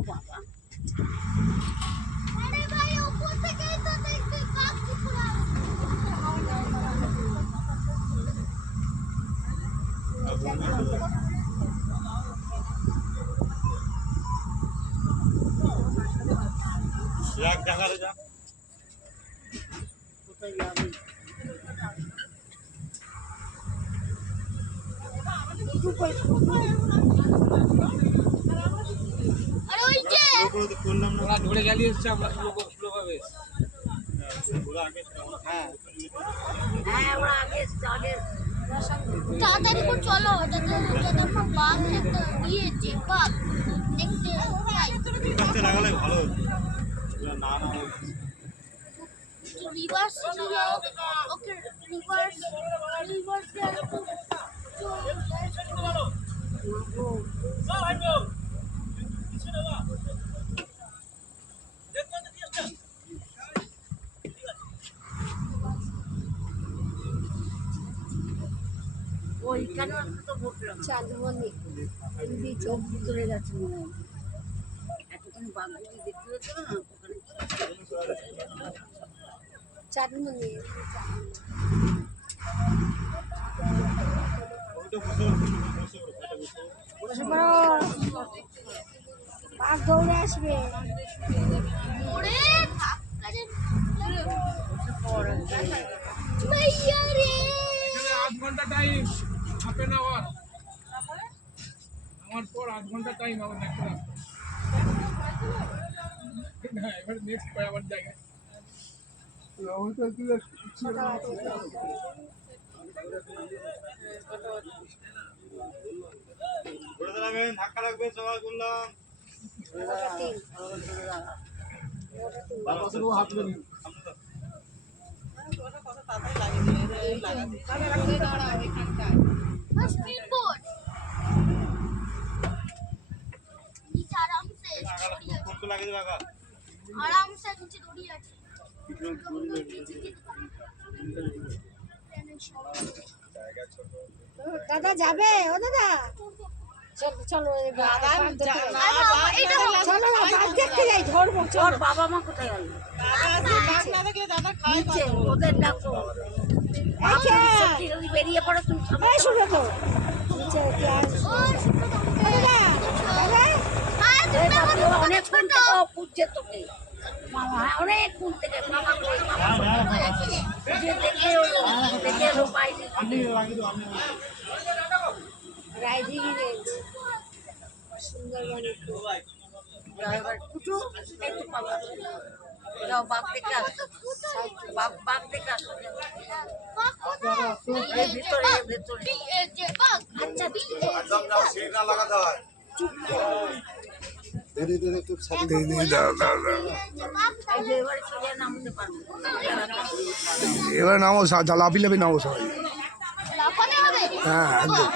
বাবা আরে ভাই উপর থেকেই তো দেখতে পাচ্ছি পুরো এক জায়গায় যা কোথায় যাবে আরে ওই যে তো করলাম না ওরা ধরে গেলি এসছে আমরা স্লো ভাবে ওরা আগে হ্যাঁ হ্যাঁ ওরা আগে তাড়াতাড়ি করে চলো যাতে আমরা বাঘ দেখতে গিয়েছি বাঘ দেখতে যাই কাছে লাগালে ভালো হতো না না রিভার্স ওকে রিভার্স ওইখানে তো বললাম চাঁদমণি চোখ ভিতরে গেছে মনে হয় এতক্ষণ বাংলাদেশ দেখতে হতো না ওখানে চাঁদমণি বাঘ দৌড়ে আসবে আধ ঘন্টা টাইম হাফ এন আওয়ার আমার পর আধ ঘন্টা টাইম আমার দেখতে না এবার নেক্সট পাই আবার জায়গায় ধাক্কা লাগবে সবাই বললাম आराम से नीचे दौड़ी আছে দাদা যাবে ও দাদা চলো চলো চলো বাঘ দেখতে যাই ধরবো চল বাবা মা কোথায় গেল বাঘ না দেখলে দাদা খায় ওদের ডাকো আচ্ছা যদি বেরিয়ে পড়ো তুমি এই শুনো তো নিচে কি আছে দাদা দাদা অনেকক্ষণ থেকে পুজো তোকে মামা অনেক কোন থেকে মামা দেখে বাইরে রাইডিং রেঞ্জ সুন্দরবন ড্রাইভার কুটু একটু পাবা যাও বাঘ দেখে আসো বাঘ দেখে আসো ভিতরে আচ্ছা সিগন্যাল লাগাতে হয় এবার নামো লাফি লাফি নামো সবাই হ্যাঁ একদম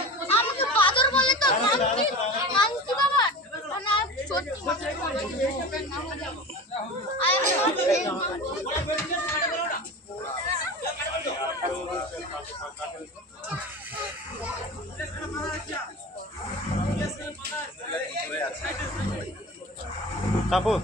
চাপো